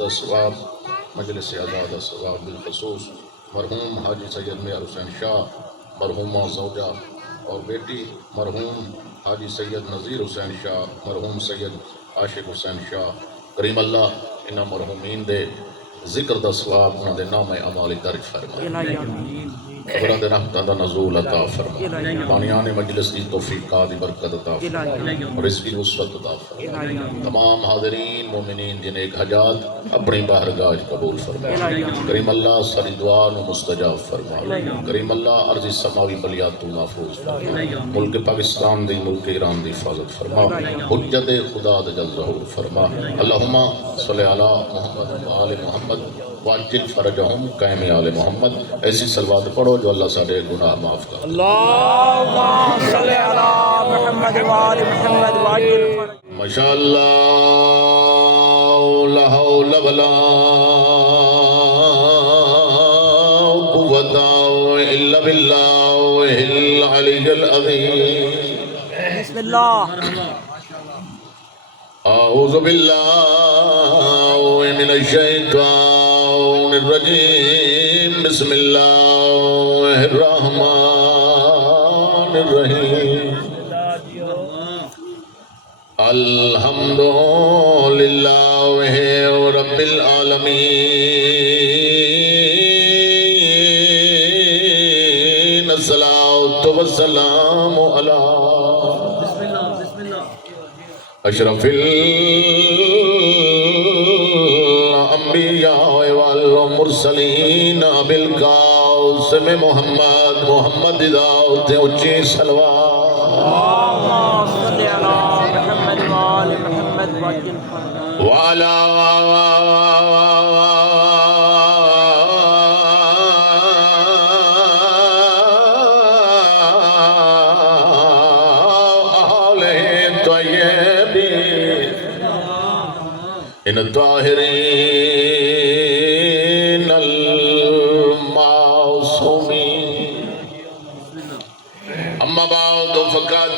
دا ثواب مجلس آزاد ثواب بالخصوص مرحوم حاجی سید میاں حسین شاہ، مرحومہ زوجہ اور بیٹی مرحوم حاجی سید نذیر حسین شاہ، مرحوم سید عاشق حسین شاہ، کریم اللہ انہاں مرحومین دے ذکر دا ثواب انہاں دے نام اعمال درج فرما، قبراں دے رحمتاں دا نزول عطا فرما، بانیان مجلس دی توفیقات دی برکت عطا فرما، رزق کی وسعت عطا فرما، تمام حاضرین مومنین جن ایک حاجات اپنی بارگاہ قبول فرما، کریم اللہ ساری دعا نو مستجاب فرما، کریم اللہ عرض سماوی بلیات تو محفوظ فرما، ملک پاکستان دی ملک ایران دی حفاظت فرما، حجت خدا دا جل ظہور فرما، اللہم صلی علی محمد و آل محمد واجل فرجہم قائم آل محمد، ایسی صلوات پڑھو جو اللہ سارے گناہ معاف کر۔ اللہم صلی علی محمد و آل محمد واجل فرجہم۔ ماشاءاللہ لا حول ولا قوت الا باللہ العلی العظیم۔ بسم اللہ اعوذ باللہ من الشیطان الرجیم، بسم اللہ الرحمن الرحیم، الحمد للہ رب العالمین، الصلاۃ والسلام علی اشرف الانبیاء والمرسلین بالقاسم محمد، محمد دعوت اچھی صلوات، اللہم صلی علی محمد و آل محمد واجل فرجہم۔ وعلا آلہ طیبین الطاہرین المعصومین، اما بعد فقد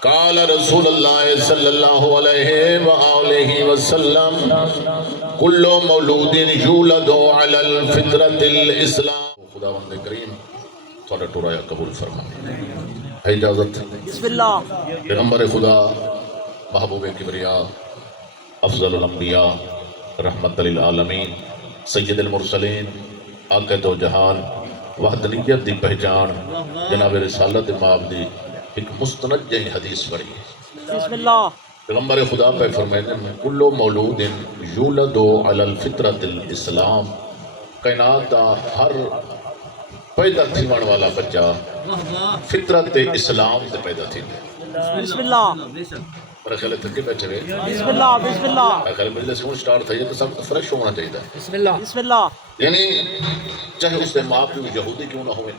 قال رسول اللہ صلی اللہ علیہ وآلہ وسلم کل مولود یولد علی الفطرۃ الاسلام۔ خداوند کریم تھوڑا ٹورایا قبول فرما، ہے اجازت؟ بسم اللہ۔ پیغمبر خدا محبوب کبریا افضل الانبیاء رحمت للعالمین سید المرسلین آقا دو جہان وحدانیت دی پہچان جناب رسالت مآب دی ایک مستند جہی حدیث پڑھی، بسم اللہ۔ پیغمبر خدا پہ فرمائے کلو مولود یولد علی الفطرۃ الاسلام، کائنات دا ہر پیدا تھیون والا بچہ فطرت اسلام سے پیدا تھی۔ بسم اللہ۔ میرا خیال ہے تھکے بیٹھے ہوئے، بسم اللہ۔ بسم اللہ۔ میرا خیال ہے مجلس کون سٹارٹ تھا، یہ تو سب فریش ہونا چاہیے تھا۔ بسم اللہ۔ بسم اللہ۔ یعنی چاہے اس کے ماں پیو یہودی کیوں نہ ہوئے،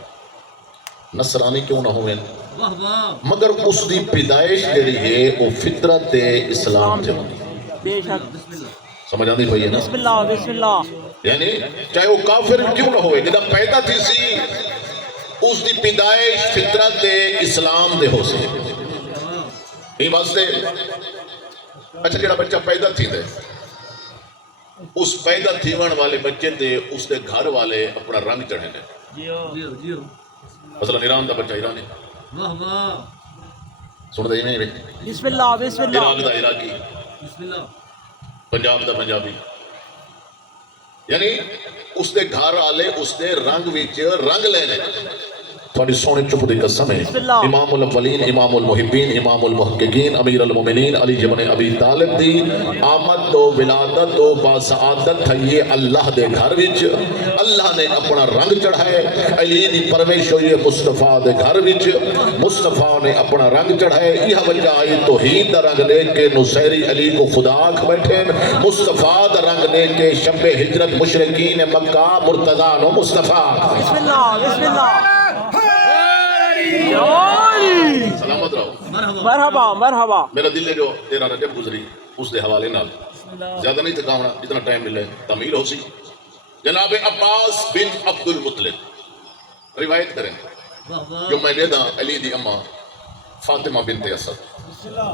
نصرانی کیوں نہ ہوئے، مگر اس دی پیدائش جڑی ہے وہ فطرت اسلام سے ہوئی، بے شک۔ سمجھ آندی بھائی ہے نا؟ بسم اللہ۔ بسم اللہ۔ یعنی چاہے وہ کافر کیوں نہ ہوئے، جدا پیدا تھی سی اس دی پیدائش فطرت اسلام دے ہو سی، یہ واسطے اچھا جڑا بچہ پیدا تھی دے اس پیدا تھیون والے بچے تے اس دے گھر والے اپنا رنگ چڑھے دے، مثلا ایران دا بچہ ایرانی سن دے نہیں، بسم اللہ۔ بسم اللہ۔ عراق دا عراقی، پنجاب دا پنجابی، یعنی اس دے گھر والے اس دے رنگ وچ رنگ لینے۔ تھوڑی سونے چپ دی قسم ہے، امام الاولین امام المحبین امام المحققین امیر المومنین علی بن ابی طالب دی آمد تو ولادت تو باسعادت ہے یہ اللہ دے گھر وچ، اللہ نے اپنا رنگ چڑھائے، علی دی پرورش ہوئی مصطفیٰ دے گھر وچ، مصطفیٰ نے اپنا رنگ چڑھائے، یہ وجہ آئی توحید دا رنگ لے کے نصیری علی کو خدا آنکھ بیٹھے، مصطفیٰ دا رنگ لے کے شب ہجرت مشرقین مکہ مرتضیٰ نو مصطفیٰ۔ بسم اللہ۔ بسم اللہ۔ سلامت رہو، مرحبا مرحبا۔ میرا دل ہے جو 13 رجب گزری اس دے حوالے نال زیادہ نہیں تکاونا، جتنا ٹائم ملے تعمیل ہو سی۔ جناب عباس بن عبد المطلب روایت کریں جو میں نے دا علی دی اماں فاطمہ بنت اسد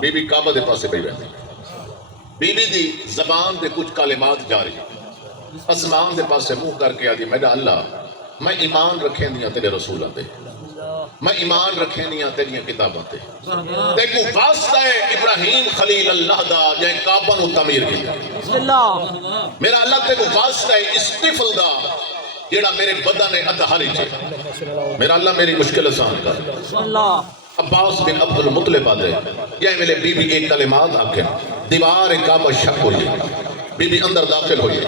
بی بی کعبہ دے پاسے پہ بیٹھی، بی بی دی زبان دے کچھ کلمات جاری اسمان دے پاس سے منہ کر کے آدھی میرا اللہ میں ایمان رکھیں دیاں تیرے رسولہ دے میں ایمان رکھیں دیاں تیریاں کتاباں تے دیکھو واسطہ ہے ابراہیم خلیل اللہ دا جائے کعبہ نو تعمیر کی بسم اللہ میرا اللہ تے کو واسطہ ہے اس طفل دا جیڑا میرے بدن اتحاری چھے میرا اللہ میری مشکل آسان کر بسم اللہ عباس بن عبد المطلب آدھے یہ میرے بی بی ایک کلمات آکے دیوار کعبہ شک ہوئی بی بی اندر داخل ہوئی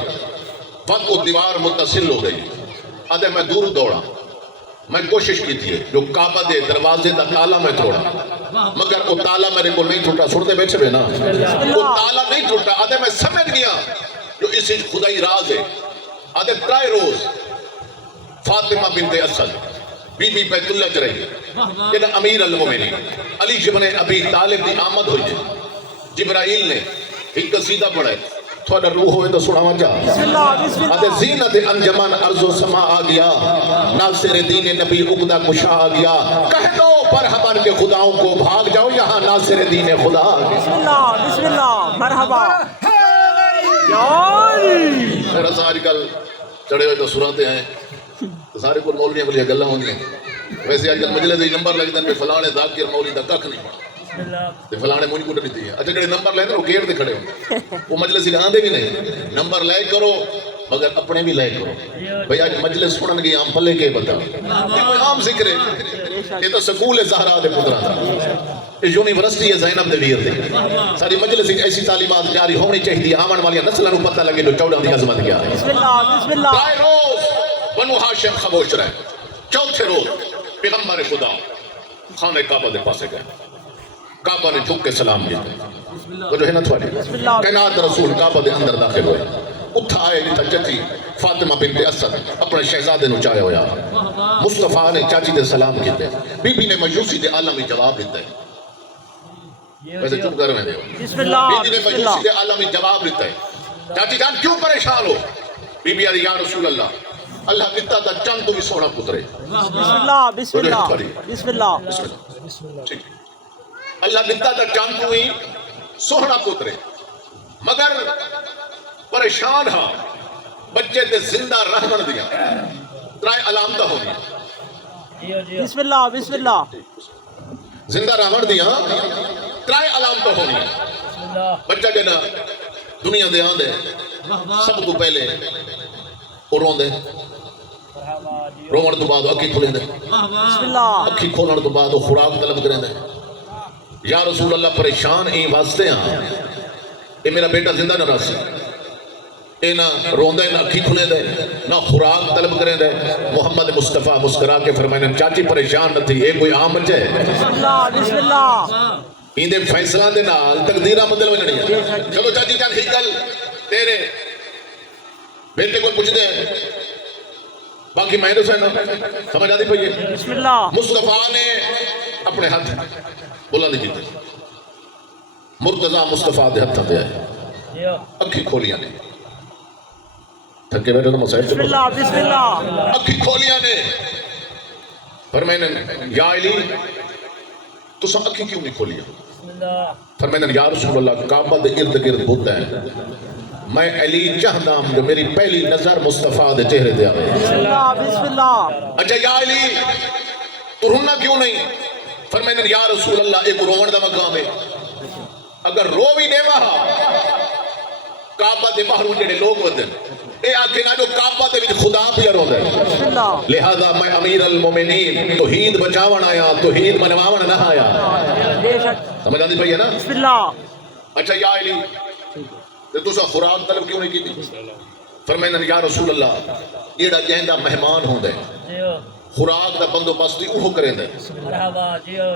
وقت وہ دیوار متصل ہو گئی آدھے میں دور دوڑا میں کوشش کی تھی جو کعبہ دے دروازے دا تالا میں توڑا مگر وہ تالا میرے کو نہیں ٹوٹا سنتے بیٹھے بے نا وہ تالا نہیں ٹوٹا آدھے میں سمجھ گیا جو اس خدائی راز ہے آدھے ترائے روز فاطمہ بنت اسد بی بی بیت اللہ چ رہی کہ امیر المومنین علی ابن ابی طالب دی آمد ہوئی جبرائیل نے ایک قصیدہ پڑھا ہے تھوڑا روح ہوئے تو سناوا جا بسم اللہ بسم آدھے اللہ زینت انجمان ارض و سما آ گیا ناصر دین نبی عقدہ کشا آ گیا کہہ دو پر ہمن کے خداؤں کو بھاگ جاؤ یہاں ناصر دین خدا آ گیا بسم اللہ مرحبا یاری میرا سارے کل چڑھے ہوئے تو سناتے ہیں تو سارے کو مولویاں بلیاں گلہ ہوندی ہیں ویسے آج کل مجلس دی نمبر لگتا ہے فلانے ذاکر مولی دا ککھ نہیں پڑا تے فلانے مونی کو نہیں دی ہے اچھا جڑے نمبر لے وہ گیٹ دے کھڑے ہوں وہ مجلس ہی آندے بھی نہیں نمبر لے کرو مگر اپنے بھی لے کرو بھئی آج مجلس سنن گئی عام پلے کے بتا یہ کوئی عام ذکر ہے یہ تو سکول زہرا دے پترا یہ یونیورسٹی ہے زینب دے ویر دے ساری مجلس ایسی تعلیمات جاری ہونی چاہیے آمن والی نسلوں کو پتہ لگے جو 14 دی عظمت کیا ہے بسم اللہ رائے روز بنو ہاشم خاموش رہے چوتھے روز پیغمبر خدا خانہ کعبہ دے پاسے گئے کعبہ نے جھک کے سلام کیا تو جو ہے نا تھوڑی کائنات رسول کعبہ دے اندر داخل ہوئے اٹھا آئے لیتا چچی فاطمہ بنت اسد اپنے شہزادے نو چاہے ہویا مصطفیٰ نے چاچی دے سلام کیتے بی بی نے مجوسی دے عالمی جواب دیتا ہے ویسے چپ کر میں دے بسم اللہ بی بی نے مجوسی دے عالمی جواب دیتا ہے چاچی جان کیوں پریشان ہو بی بی علی یا رسول اللہ اللہ کتا تا چند تو بھی سونا پترے بسم اللہ بسم اللہ بسم اللہ ٹھیک ہے اللہ کتا تا چند تو ہی سونا پترے مگر پریشان ہاں بچے تے زندہ رہن دیا ترائے علامتہ ہو گیا بسم اللہ بسم اللہ زندہ رہن دیا ترائے علامتہ ہو گیا بچہ جنا دنیا دے آن دے سب تو پہلے وہ رون دے رومن تو بعد اکھی کھولیں دے بسم اللہ اکھی کھولن تو بعد وہ خوراک طلب کریں دے یا رسول اللہ پریشان این واسطے ہاں اے میرا بیٹا زندہ نہ راسی اے نہ رون دے نہ اکھی کھولیں دے نہ خوراک طلب کریں دے محمد مصطفیٰ مسکرا کے فرمائنے چاچی پریشان نہ تھی اے کوئی عام بچہ ہے بسم اللہ بسم اللہ این دے فیصلہ دے نال تقدیرہ بدل میں نہیں ہے چلو چاچی جان ہی کل تیرے بیٹے کو پوچھ دے باقی میں نے سہنا سمجھ آتی پہیے بسم اللہ مصطفیٰ نے اپنے ہاتھ بلند کیتے مرتضی مصطفیٰ دے ہاتھ دے آئے اکھی کھولیاں نے تھکے بیٹھے تو مسائل بسم اللہ بسم اللہ اکھی کھولیاں نے فرمائنے یا علی تو سب اکھی کیوں نہیں کھولیاں فرمائنے یا رسول اللہ کعبہ دے ارد گرد بھوتا ہے میں علی چاہتا ہوں جو میری پہلی نظر مصطفیٰ دے چہرے دے آئے بسم اللہ بسم اللہ اچھا یا علی تو رونا کیوں نہیں فرمائنے یا رسول اللہ ایک روان دا مقام ہے اگر رو بھی دے وہاں کعبہ دے باہروں جڑے لوگ ہوتے ہیں اے آکھے نا جو کعبہ دے وچ خدا پیا رو دے بسم اللہ لہذا میں امیر المومنین توحید بچاون آیا توحید منواون نہ آیا بے شک سمجھ آتی پئی ہے نا بسم اللہ اچھا یا علی تو سا خوراک طلب کیوں نہیں کی تھی فرمائنا یا رسول اللہ ایڑا جہندہ مہمان ہوں دے خوراک دا بندوبست اوہ کریں دے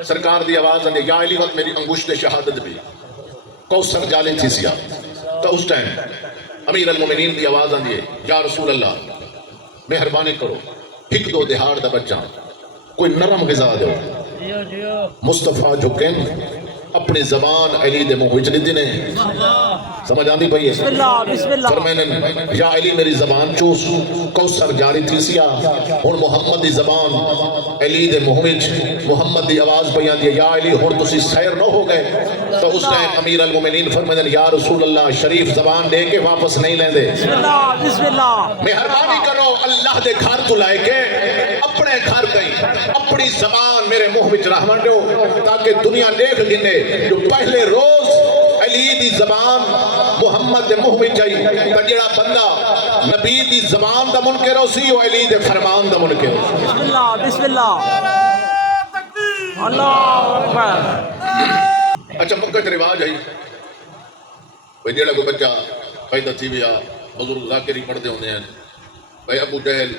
سرکار دی آواز آنے یا علی وقت میری انگشت شہادت بھی کوثر جالیں تھی سیا تو اس ٹائم امیر المومنین دی آواز آنے یا رسول اللہ مہربانی کرو ہک دو دہاڑ دا بچہ کوئی نرم غذا دو مصطفیٰ جھکیں اپنی زبان علی دے منہ وچ نہیں دینے سمجھ آندی پئی ہے بسم اللہ بسم اللہ فرمائنے یا علی میری زبان چوس کوثر جاری تھی سیا اور محمد دی زبان علی دے منہ وچ محمد دی آواز پئی آندی یا علی ہن تسی سیر نہ ہو گئے تو اس ٹائم امیر المومنین فرمائے یا رسول اللہ شریف زبان دے کے واپس نہیں لیں دے بسم اللہ بسم اللہ مہربانی کرو اللہ دے گھر تو لائے کے اپنے گھر گئی اپنی زبان میرے منہ وچ رحمن دو تاکہ دنیا دیکھ گنے جو پہلے روز علی دی زبان محمد دے منہ وچ آئی تے جڑا بندہ نبی دی زبان دا منکر ہو سی او علی دے فرمان دا منکر ہو بسم اللہ بسم اللہ اللہ اکبر اچھا مکہ چ رواج ہے بھئی جڑا کوئی بچہ پیدا تھی ویا بزرگ ذاکری پڑھتے ہوندے ہیں بھئی ابو جہل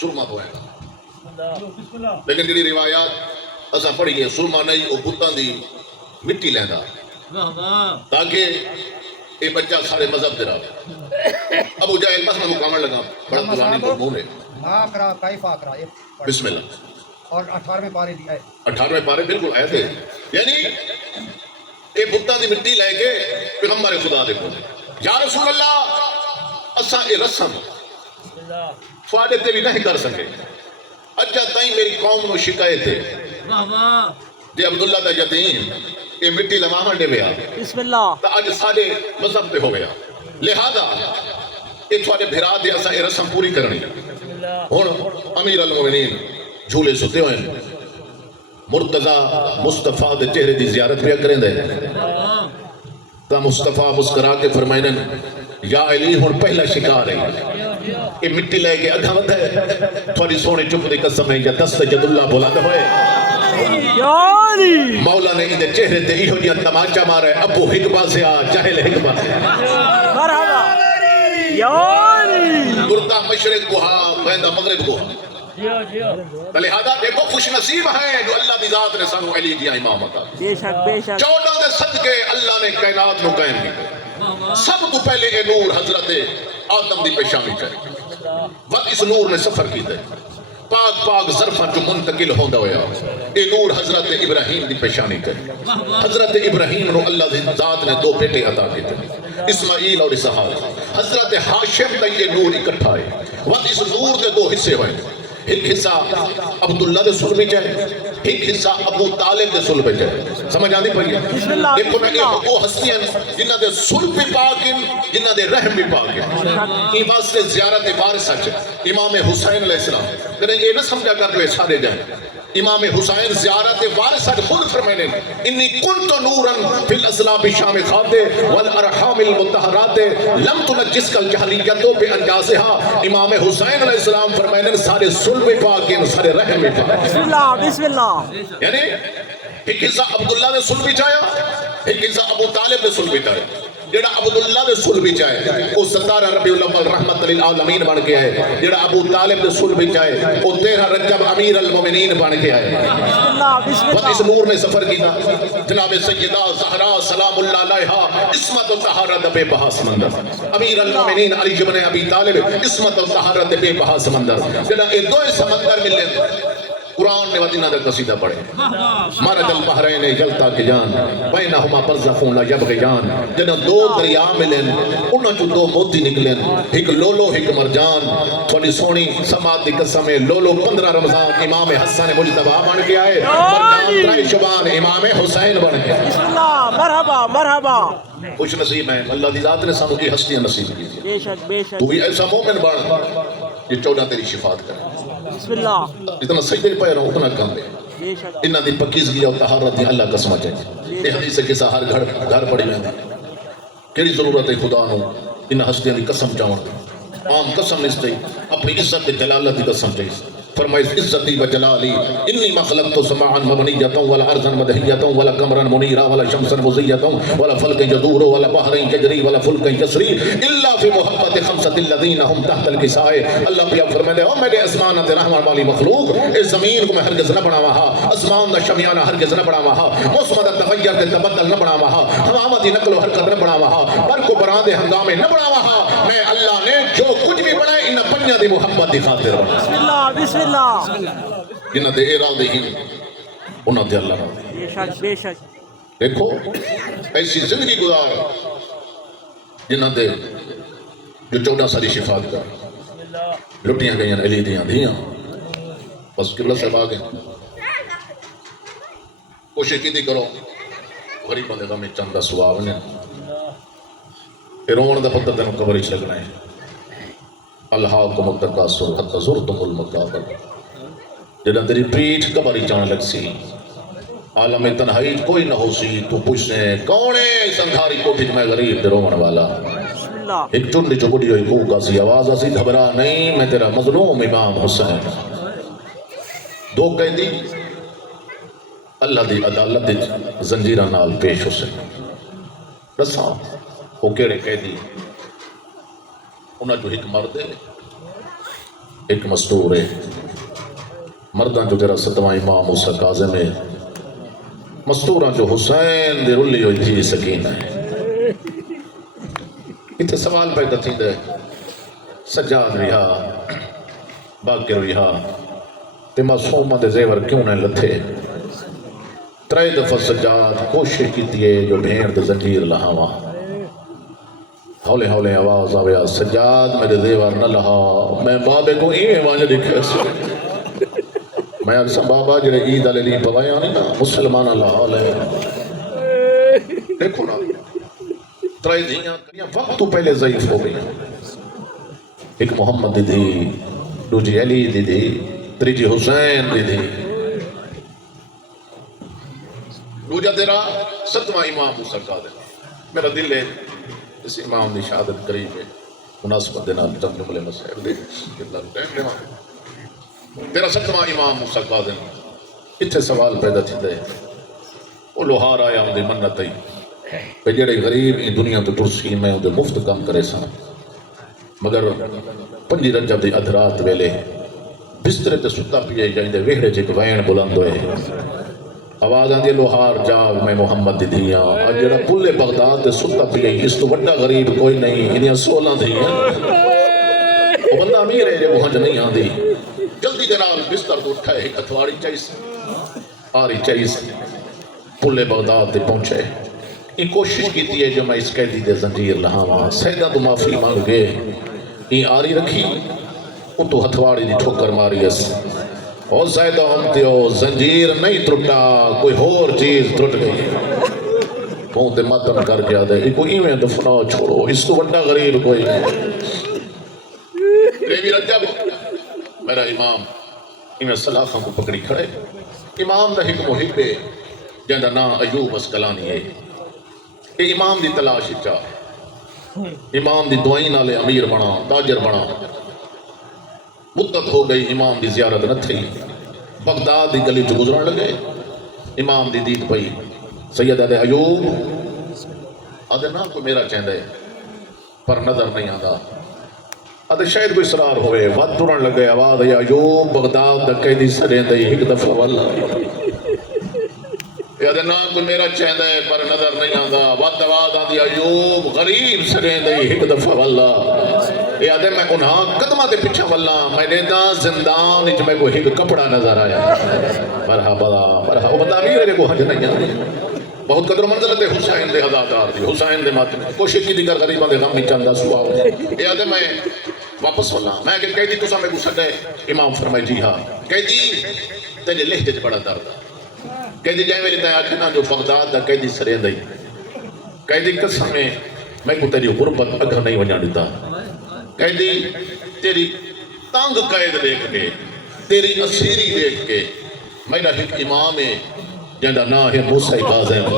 سرما پوائے گا لیکن جڑی روایات اساں پڑھیے سرما نہیں او بتاں دی مٹی لیندا تاکہ یہ بچہ سارے مذہب دے رہا ابو جہل مسئلہ مکامل لگا بڑا قرآنی مضمون ہے آقرا کیف آقرا بسم اللہ اور 18ویں پارے دی آیت 18ویں پارے بالکل آیت ہے یعنی یہ بتاں دی مٹی لے کے پیغمبر خدا دے کول یا رسول اللہ اساں اے رسم تواڈے تے بھی نہیں کر سکے اجا تائیں میری قوم نو شکایت ہے جے عبداللہ دا یتیم یہ مٹی لماہن دے ویا بسم اللہ تا اج ساڈے مذہب پہ ہو گیا لہذا یہ تواڈے بھرا دے اساں اے رسم پوری کرنی ہن امیر المومنین جھولے ستے ہوئے مرتضی مصطفیٰ دے چہرے دی زیارت پہ کریں دے تا مصطفیٰ مسکرا کے فرمائیں یا علی ہن پہلا شکار ہے یہ مٹی لے کے اگا ود ہے تھوڑی سونے چپ دی قسم ہے یا دست جد اللہ بلند ہوئے یا علی مولا نے اندے چہرے تے ایہو جیا تماچا مارا ہے ابو حکمہ سے آ جاہل حکمہ سے مرحبا یا علی گرتا مشرق کو ہاں بہندہ مغرب کو ہاں لہذا دیکھو خوش نصیب ہیں جو اللہ دی ذات نے سانو علی دیا امامت بے شک 14 دے صدقے اللہ نے کائنات نو قائم کیتے سب تو پہلے اے نور حضرت آدم دی پیشانی کرے وقت اس نور نے سفر کیتے پاک پاک ظرفاں جو منتقل ہوندا ہویا اے نور حضرت ابراہیم دی پیشانی کرے حضرت ابراہیم نو اللہ دی ذات نے 2 بیٹے عطا کیتے اسماعیل اور اسحاق حضرت ہاشم تک یہ نور اکٹھا ہے وقت اس نور دے 2 حصے ہوئے ایک حصہ عبداللہ دے سل میں جائے ایک حصہ ابو طالب دے سل میں جائے سمجھ آنی پڑی ہے دیکھو نا یہ وہ ہستیاں جنہ دے سل بھی پاک ہیں جنہ دے رحم بھی پاک ہیں یہ واسطے زیارت وارث سچ امام حسین علیہ السلام کہ یہ نہ سمجھا کر جو سارے جائیں امام حسین زیارت وارث سچ خود فرمائنے انی کنت نورا فی الاسلاب شام خاتے والارحام المتحرات لم تنجس کل جہلیتوں پہ انجازہا امام حسین علیہ السلام فرمائنے سارے سل بھی پاک ہیں سارے رحم بھی پاک بسم اللہ بسم اللہ یعنی ایک حصہ عبداللہ نے سل بھی چاہیا ایک حصہ ابو طالب نے سل بھی چاہیا جڑا عبداللہ دے سل بھی چاہے وہ 17 ربیع الاول رحمت للعالمین بن کے آئے جڑا ابو طالب دے سل بھی چاہے وہ 13 رجب امیر المومنین بن کے آئے بسم اللہ وقت اس نور نے سفر کیتا جناب سیدہ زہرا سلام اللہ علیہا عصمت و طہارت بے بہا سمندر امیر المومنین علی بن ابی طالب عصمت و طہارت بے بہا سمندر جڑا یہ 2 سمندر ملے قرآن نے وطنہ در قصیدہ پڑھے مرد البحرین جلتا کے جان بینہما برزخون لا یبغیان جنہاں 2 دریا ملیں انہاں جو 2 موتی نکلیں ایک لولو ایک مرجان تھوڑی سونی سماعت دی قسم ہے لولو 15 رمضان امام حسن مجتبہ بن کے آئے مرجان 3 شبان امام حسین بن کے آئے بسم اللہ مرحبا مرحبا خوش نصیب ہیں اللہ دی ذات نے سانو کی ہستیاں نصیب کی بے شک بے شک تو بھی ایسا مومن بن یہ 14 تیری شفاعت کرے بسم اللہ اتنا سجدے پہ رہا اتنا کم ہے بے شک انہاں دی پکیزگی اور طہارت دی اللہ قسمہ چاہیے یہ حدیث ہے کہ ہر گھر پڑی میں کیڑی ضرورت ہے خدا نو انہاں ہستیاں دی قسم چاہون عام قسم اس تے اپنی عزت تے جلالت دی قسم چاہیے فرمائے عزتی و جلالی انی مخلقت سماعا مبنیتا ولا ارضا مدہیتا ولا قمرا منیرا ولا شمسا مضیتا ولا فلک یدور ولا بحر یجری ولا فلک یسری الا فی محبت خمسۃ الذین هم تحت الکساء اللہ پیا فرماتے ہیں میرے آسمان تے رحمان والی مخلوق اس زمین کو میں ہرگز نہ بناوا ہا آسمان دا شمیانہ ہرگز نہ بناوا ہا موسم دا تغیر تے تبدل نہ بناوا ہا ہوا دی نقل و حرکت نہ بناوا ہا پر کو براندے ہنگامے نہ بناوا ہا میں اللہ نے جو کچھ بھی بنائے ان پنجاں دی محبت دی خاطر بسم اللہ بسم اللہ جنہ دے ارادے ہی انہاں دے اللہ بے شک بے شک دیکھو ایسی زندگی گزار جنہ دے جو 14 سالی شفاعت کر لٹیاں گئیاں علی دیاں دیاں بس قبلہ صاحب آگئے کوشش کی دی کرو غریباں دے غم چند دا سواب نے رون دا پتہ تینوں قبر وچ لگنا ہے الہاکم التکاثر حتی زرتم المقابر جدہ تیری پیٹھ قبر وچ جان لگ سی عالم تنہائی کوئی نہ ہو سی تو پوچھنے کون ہے اس اندھاری کوٹھی میں غریب دے رون والا ایک چنڈی جو بڑی ہوئی بھوکا سی آواز اسی گھبرا نہیں میں تیرا مظلوم امام حسین دو قیدی اللہ دی عدالت دی زنجیرہ نال پیش حسین رسا وہ کیڑے قیدی انہاں جو ایک مرد ہے ایک مستور ہے مردان جو تیرا ستواں امام موسیٰ کاظم ہے مستوراں جو حسین دے رلی ہوئی تھی سکینہ ہے اتنے سوال پیدا تھی دے سجاد رہا باقر رہا تے معصومہ دے زیور کیوں نہ لتھے ترے دفعہ سجاد کوشش کی تیے جو بھیڑ دے زنجیر لہاواں ہولے ہولے آواز آویا سجاد میرے زیور نہ لہا میں بابے کو ایویں واجہ دکھے سے میں ارسا بابا جڑے عید علی لی پوائے آنے نا مسلمان اللہ علیہ دیکھو نا ترائی دھیاں وقت تو پہلے ضعیف ہو گئی ایک محمد دی دی دوجی علی دی دی تریجی حسین دی دی دوجہ تیرا ستواں امام موسیٰ کاظم میرا دل ہے اس امام دی شہادت قریب ہے مناسبت دینا چند جملے مسائل دے کتنا ٹائم لے وہاں تیرا ستواں امام موسیٰ کاظم اتھے سوال پیدا تھی دے وہ لوہار آیا ہوں دے منت ہی پہ جڑے غریب این دنیا تو ترسی میں ان دے مفت کام کرے سا مگر پنجی رجب دی ادھرات ویلے بسترے تے ستا پیے جائیں دے ویڑے جے ایک وین بلند ہوئے آواز آن دے لوہار جاگ میں محمد دی دھیاں اور جڑا پلے بغداد تے ستا پیے اس تو وڈا غریب کوئی نہیں انہیں 16 دھیاں وہ بندہ امیر ہے جو مہنج نہیں آن دی جلدی جناب بستر تو اٹھائے ایک اتواری چاہیس آری چاہیس پلے بغداد تے پہنچے یہ کوشش کی تھی ہے جو میں اس قیدی دے زنجیر لہاواں سیدہ تو معافی مانگ گئے یہ آری رکھی وہ تو ہتھواڑی دی ٹھوکر ماری اس اور سیدہ ہم تیو زنجیر نہیں ترٹا کوئی اور چیز ترٹ گئی پہنتے ماتم کر گیا دے یہ کوئی میں دفنا چھوڑو اس تو بڑا غریب کوئی نہیں ریوی رجب میرا امام میں صلاحوں کو پکڑی کھڑے امام دا حکم و حکبے جندہ نا ایوب اسکلانی ہے کہ امام دی تلاش چاہ امام دی دعائیں نالے امیر بنا تاجر بنا مدت ہو گئی امام دی زیارت نہ تھی بغداد دی گلی جو گزران لگے امام دی دید پئی سید علی ایوب آدھے نا کوئی میرا چاہندے پر نظر نہیں آدھا آدھے شاید کوئی سرار ہوئے وقت دوران لگے آواز یا ایوب بغداد دا قیدی سرین دے ایک دفعہ واللہ یادے نا کوئی میرا چاہندہ ہے پر نظر نہیں آندہ وقت آواز آندی ایوب غریب سرین دے ایک دفعہ واللہ یادے میں انہاں قدمہ دے پچھا واللہ میں نے دا زندان اچھ میں کوئی ایک کپڑا نظر آیا مرحبا مرحبا وہ بندہ امیر ہے کو حج نہیں آندی بہت قدر منزلت ہے حسین دے عزادار دی حسین دے ماتم کوشش کی دیگر غریبان دے غم چندہ سوا ہو یادے میں واپس واللہ میں کہ قیدی تو سا میں گسد ہے امام فرمائی جی ہاں قیدی تجھے لہجے بڑا درد قیدی جائے میری تایا کھنا جو بغداد دا قیدی سرین دائی قیدی قسم میں کو تیری غربت اگھر نہیں وجہ دیتا قیدی تیری تانگ قید دیکھ کے تیری اسیری دیکھ کے میرا ایک امام ہے جندہ نا ہے موسیٰ کاظم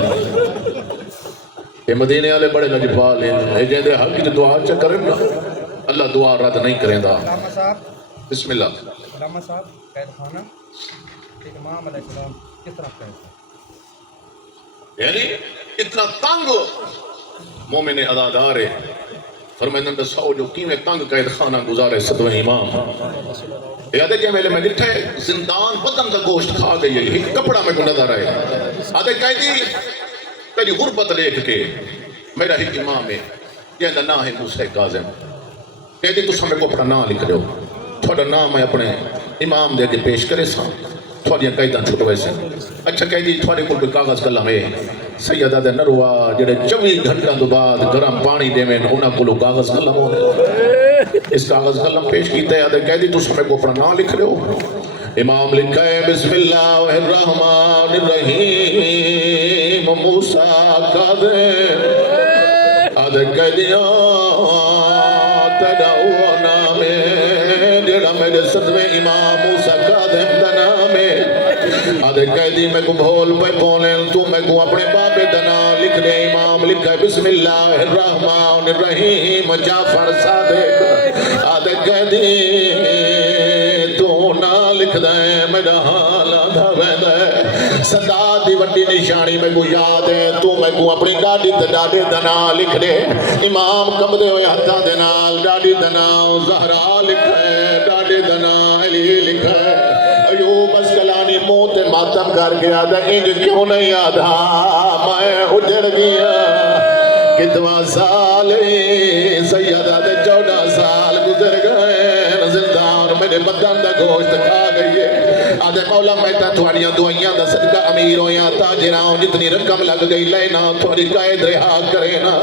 یہ مدینے والے بڑے لجپال ہیں یہ جندے حق کی دعا چا کریں نا اللہ دعا رد نہیں کریں دا علامہ صاحب بسم اللہ علامہ صاحب قید خانہ کہ امام علیہ السلام کس طرح قید تھا یعنی اتنا تنگ مومن عزادار ہے فرمائدن دساؤ جو کیویں تنگ قید خانہ گزارے ستویں امام یادے کہ میں لٹھے زندان بدن کا گوشت کھا گئی ہے ایک کپڑا میں کو نظر آئے آدھے قیدی تیری غربت دیکھ کے میرا ایک امام ہے یہ نا ہے موسیٰ کاظم قیدی تو سمیں کو اپنا نام لکھ دو تھوڑا نام میں اپنے امام دے کے پیش کرے سا تھوڑی قیداں چھوٹوے سے اچھا قیدی تھوڑی کو بھی کاغذ کلام ہے سیدہ دے نروا جڑے 24 گھنٹہ دو بعد گرم پانی دے میں انہاں کو کاغذ کلام ہونے اس کاغذ قلم پیش کیتا ہے آدھے قیدی تو سمیں کو اپنا نام لکھ لو امام لکھا ہے بسم اللہ الرحمن الرحیم موسیٰ کاظم آدھے قیدیاں تدعونا میں جڑا میرے صدمے امام موسیٰ کاظم دنا میں آدھے قیدی میں کو بھول پہ پولیں تو میں کو اپنے بابے دنا لکھ لے امام لکھا ہے بسم اللہ الرحمن الرحیم جعفر صادق آدھے قیدی لکھ دیں میرا حال آدھا ویدہ صداد دی وڈی نشانی میں کو یاد ہے تو میں کو اپنی ڈاڈی ڈاڈے دنا لکھ دے امام کم دے ہوئے ہتھا دنال ڈاڈی دنا زہرا لکھ ہے ڈاڈی دنا علی لکھ ہے ایوب اسکلانی موت ماتم کر کے آدھا انج کیوں نہیں آدھا میں اجڑ گیا کتنا سال سیدہ دے 14 سال گزر گئے زندان میرے بدن دا گوشت کھا گئی ہے آدھے مولا میں تا تھوڑیاں دعائیاں دا صدقہ امیر ہویاں تاجراں جتنی رقم لگ گئی لینا تھوڑی قائد رہا کرے نا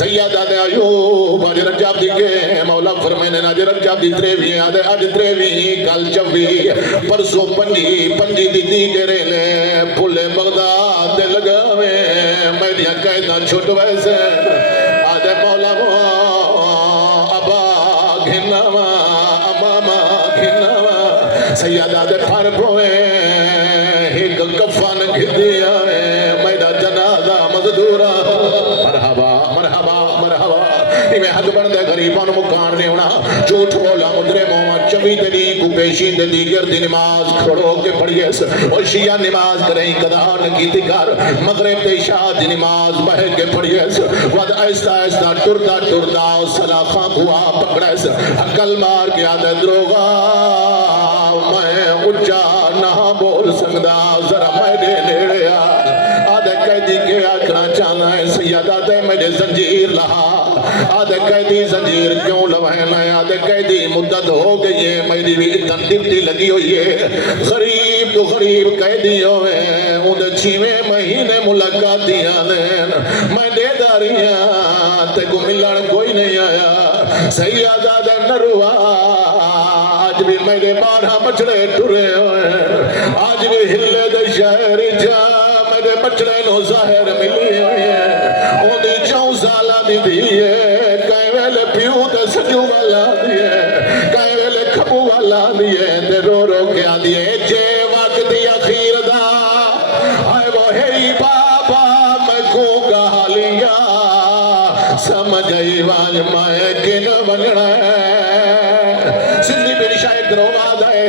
سیدہ دے ایوب آج رجب دی کے مولا فرمائنے نا آج رجب دی 23 آدھے آج 23 کل 24 پرسوں پنجی دی دیگرے لے پھلے بغداد دے لگاوے میری قائدہ چھوٹ ویسے آدھے مولا ابا گھنوا سیادہ دے پھر پوئے ایک کفن گھدیا ہے میرا جنازہ مزدورا مرحبا مرحبا مرحبا میں حق بن دے غریبان مکاننے ہونا جھوٹ بولا مدرے محمد چوی دنی کو پیشی دے دیگر دی نماز کھڑو کے پڑھئے اور شیعہ نماز کریں قضا نکیتی کر مغرب دے شاہ دی نماز بہے کے پڑھئے ود ایسا ایسا ٹردہ ٹردہ سلاخاں گوا پکڑے حقل مار گیا دے دروغا میں اچھا نہ بول سکتا ذرا میرے لیڑے آدھے قیدی کے آکھنا چاہنا ہے سیدہ دے میرے زنجیر لہا آدھے قیدی زنجیر کیوں لوہے لائے آدھے قیدی مدت ہو گئی ہے میری بھی اتن ڈپٹی لگی ہوئی ہے غریب تو غریب قیدی ہوئے انہیں 6 مہینے ملاقات دیا میں دے داریاں تے کو ملن کوئی نہیں آیا سیدہ دے نروا آج بھی میرے 12 بچڑے ٹرے ہوئے آج بھی ہلے دے شہر جا میرے بچڑے نو ظاہر ملی ہوئی ہے اونی 4 سالہ دی دیئے کئی ویلے پیو دے سجو والا دیئے کئی ویلے کھبو والا دیئے تے رو رو کے آدھیے جے وقت دی اخیر دا آئے وہ ہی بابا میں کو کہا لیا سمجھ ایوان میں کن بننا ہے سندھی میری شاید دروگا دائے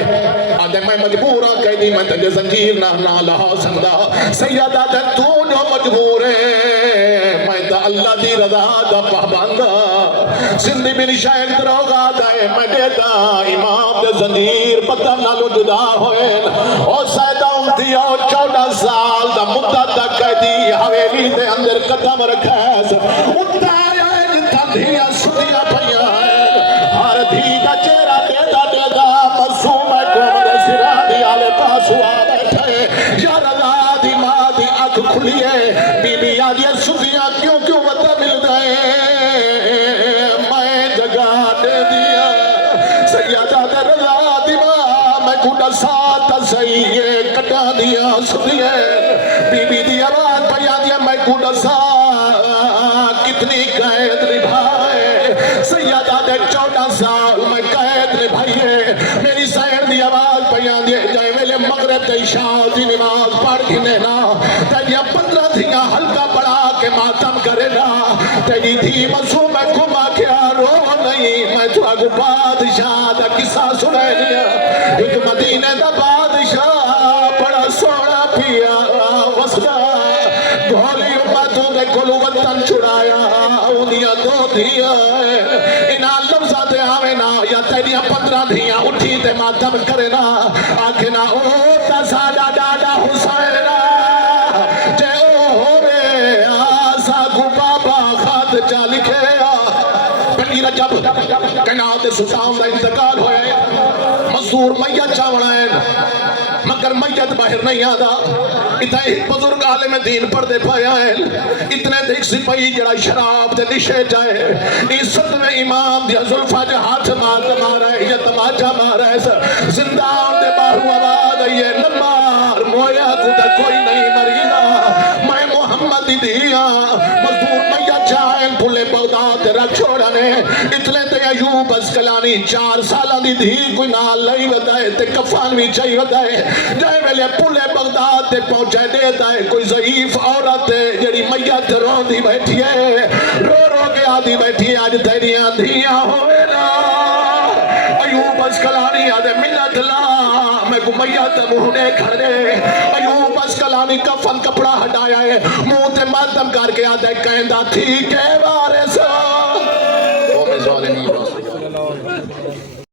آدھے میں مجبورہ قیدی میں تجھے زنجیر نہ لہا سندا سیدہ دے تو جو مجبور ہے میں تا اللہ دی رضا دا پاباندہ سندھی میری شاید دروگا دائے میں دیتا امام دے زنجیر پتہ نالو جدا ہوئے اور سیدہ امتی اور 14 سال دا مدت دا قیدی حویلی دے اندر قدم رکھیس اتایا ہے جتا دھیا سنیا پھیا ہے ہر دھی کا چہرہ دیدا دیدا مسوم ہے قوم دے سرا دی آلے پاس ہوا بیٹھے یا رضا دی ماں دی آنکھ کھلی ہے بی بی آدیا سنیا کیوں کیوں وطا مل گئے میں جگہ دے دیا سیادہ دے رضا دی ماں میں کھوٹا ساتھ سہیے کٹا دیا سنیا بی بی دی آواز پیا دیا میں کھوٹا ساتھ کتنی قید نبھائے سیادہ دے 14 سال میں قید نبھائیے میری سیر دی آواز پیا دیا جائے ویلے مغرب دے عشاء دی نماز پڑھ گھنے نا تیجی 15 دھیاں ہلکا پڑھا کے ماتم کرے نا تیجی دھی مسو میں گھما کیا رو نہیں میں تو اگو بادشاہ دا قصہ سنے لیا ایک مدینہ دا بادشاہ بڑا سوڑا پیا وسدا دھولی امتوں دے کلو وطن چھڑایا انہیاں 2 دھیاں انہاں لفظات آوے نا یا تیریاں 15 دھیاں اٹھی تے ماتم کرے نا آکھے نا او تساڈا ڈاڈا حسینا جے او ہووے آسا کو بابا خط چا لکھے پہلی رجب کہنا تے سلطان دا انتقال ہوئے مزدور میت چاوڑا ہے مگر میت باہر نہیں آتا. اتنا ایک بزرگ عالم دین پردے پایا ہے اتنے دیکھ سپاہی جڑا شراب دے نشے جائے عزت میں امام دیا زلفہ جا ہاتھ مارا ہے یا تماچا مارا ہے زندان دے باہو آباد ہے یہ نمار مویا کتا کوئی نہیں مرینا میں محمد دیا مزدور میت جائیں پھلے بغداد رکھ چھوڑا نے اتنے تے ایوب اسکلانی 4 سالہ دی دھی کوئی نال نہیں بتائے تے کفان بھی چاہی بتائے جائے ویلے پھلے بغداد تے پہنچے دیتا ہے کوئی ضعیف عورت ہے جڑی میت رو دی بیٹھی ہے رو کے آدھی بیٹھی ہے آج تیریاں دھیاں ہوئے نا ایوب اسکلانی آدھے منت لا میں کو میت مہنے کھڑے ایوب اسکلانی کفن کپڑا ہٹایا ہے منہ تے ماتم کر کے آدھے کہندہ ٹھیک ہے وارث